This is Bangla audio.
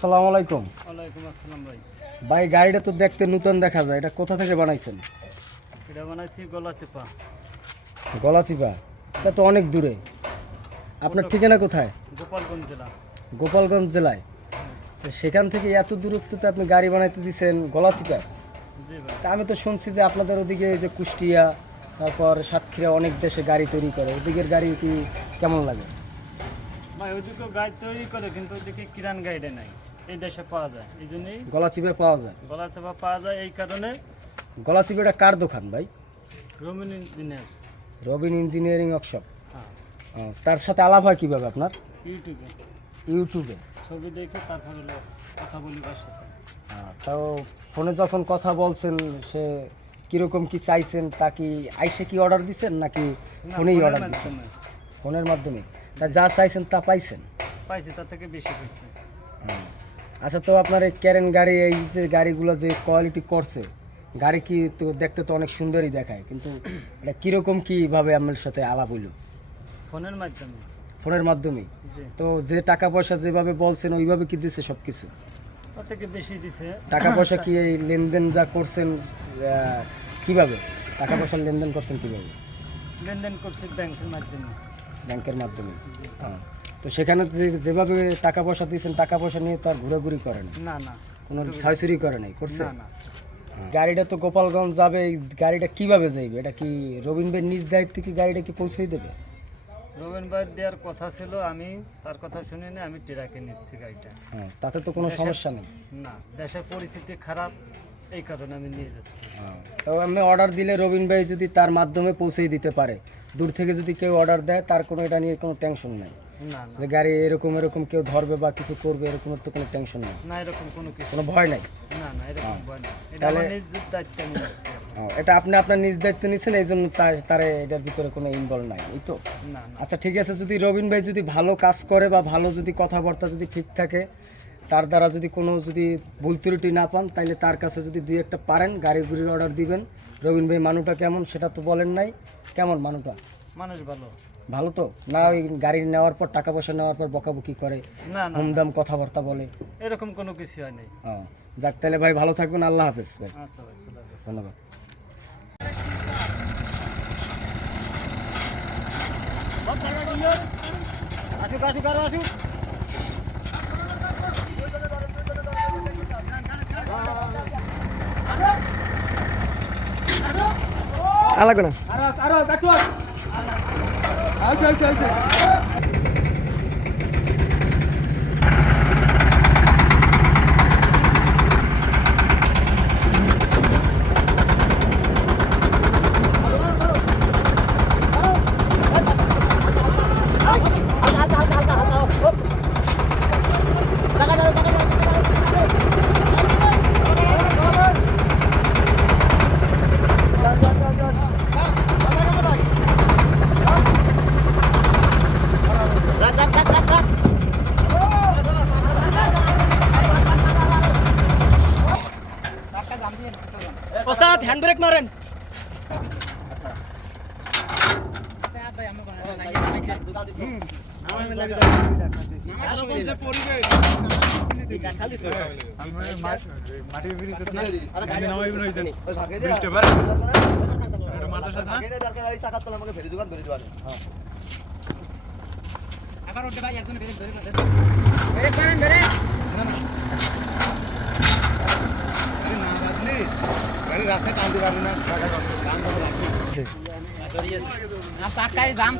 আসসালামু আলাইকুম। ওয়ালাইকুম আসসালাম ভাই। ভাই গাড়িটা তো দেখতে নতুন দেখা যায়। এটা কোথা থেকে বানাইছেন? এটা বানাইছি গলা চেপা গলাচিপা? এটা তো অনেক দূরে। আপনার ঠিকানা কোথায়? গোপালগঞ্জ জেলা। গোপালগঞ্জ জেলায়। তো সেখান থেকে এত দূরত্বতে আপনি গাড়ি বানাইতে দিছেন গলাচিপা? তা আমি তো শুনছি যে আপনাদের ওদিকে এই যে কুষ্টিয়া তারপর সাতক্ষীরা অনেক দেশে গাড়ি তৈরি করে। ওদিকের গাড়ি কি কেমন লাগে? ভাই ওইদিকে গাইড তৈরি করে কিন্তু ওইদিকে কিরান নাই। এই দেশে পাওয়া যায়। এই জন্যই গলাচিপা পাওয়া যায়। গলা চেপা পাওয়া যায় এই কারণে গলাচিপাটা কার দোকান ভাই? ইঞ্জিনিয়ার। Robin engineering workshop. হ্যাঁ। তার সাথে আলাপ হয় কীভাবে আপনার? ইউটিউবে। ইউটিউবে? ছবি দেখে তারপর কথা বলি তার সাথে। হ্যাঁ, তাও ফোনে যখন কথা বলছেন সে কীরকম কি চাইছেন তা কি আইসে কি অর্ডার দিছেন নাকি ফোনেই অর্ডার দিছেন। ফোনের মাধ্যমে। তা যা চাইছেন তা পাইছেন? পাইছি তার থেকে বেশি পাইছি। হুম। আচ্ছা তো আপনার এই ক্যারেন গাড়ি এই যে গাড়িগুলো যে কোয়ালিটি করছে গাড়ি কি তো দেখতে তো অনেক সুন্দরই দেখায় কিন্তু এটা কীরকম কীভাবে আপনার সাথে আলাপ হইল? ফোনের মাধ্যমে। ফোনের মাধ্যমে? তো যে টাকা পয়সা যেভাবে বলছেন ওইভাবে কি দিছে সব কিছু বেশি দিছে। টাকা পয়সা কি এই লেনদেন যা করছেন কীভাবে? টাকা পয়সার লেনদেন করছেন কীভাবে? লেনদেন করছি ব্যাংকের মাধ্যমে। ব্যাংকের মাধ্যমে। হ্যাঁ। তো সেখানে যে যেভাবে টাকা পয়সা দিয়েছেন টাকা পয়সা নিয়ে তো আর ঘোরাঘুরি করে না। না না। কোনো ছয়চুরি করে নাই করছে? না না। গাড়িটা তো গোপালগঞ্জ যাবে এই গাড়িটা কীভাবে যাইবে? এটা কি রবীন্দ্র ভাইয়ের নিজ দায়িত্বে কি গাড়িটা কি পৌঁছে দেবে? রবিন ভাই দেওয়ার কথা ছিল আমি তার কথা শুনে নিয়ে আমি ট্রাকে নিচ্ছি গাড়িটা। হ্যাঁ তাতে তো কোনো সমস্যা নেই। না দেশের পরিস্থিতি খারাপ এই কারণে আমি নিয়ে যাচ্ছি। হ্যাঁ। তো আমি অর্ডার দিলে রবীন ভাই যদি তার মাধ্যমে পৌঁছে দিতে পারে দূর থেকে যদি কেউ অর্ডার দেয় তার কোনো এটা নিয়ে কোনো টেনশন নাই। যে গাড়ি এরকম এরকম কেউ ধরবে বা কিছু করবে এরকম তো কোনো টেনশন নেই। না এরকম কোনো কিছু কোনো ভয় নাই? না না এরকম ভয় না এটা আমার নিজের দায়িত্ব আমি নিচ্ছি। ও, এটা আপনি আপনার নিজ দায়িত্ব নিচ্ছেন এই জন্য তার- এটার ভিতরে কোনো ইনভলভ নাই এই তো? আচ্ছা ঠিক আছে যদি রবিন ভাই যদি ভালো কাজ করে বা ভালো যদি কথাবার্তা যদি ঠিক থাকে তার দ্বারা যদি কোনো যদি ভুল ত্রুটি না পান তাহলে তার কাছে যদি দুই একটা পারেন গাড়ি গুড়ির অর্ডার দিবেন রবিন ভাই মানুটা কেমন? সেটা তো বলেন নাই। কেমন মানুটা? মানুষ ভালো। ভালো তো? না ওই গাড়ি নেওয়ার পর টাকা পয়সা নেওয়ার পর বকাবকি করে? হুমদাম কথাবার্তা বলে? এরকম কোনো কিছু হয় নাই। ও, যাক তাহলে ভাই ভালো থাকবেন আল্লাহ হাফেজ ভাই। আচ্ছা ভাই ধন্যবাদ। আসুক আসুক আরও আসুক। আলাগো না ওস্তাদ হ্যান্ড ব্রেক মারেন চাকায় জাম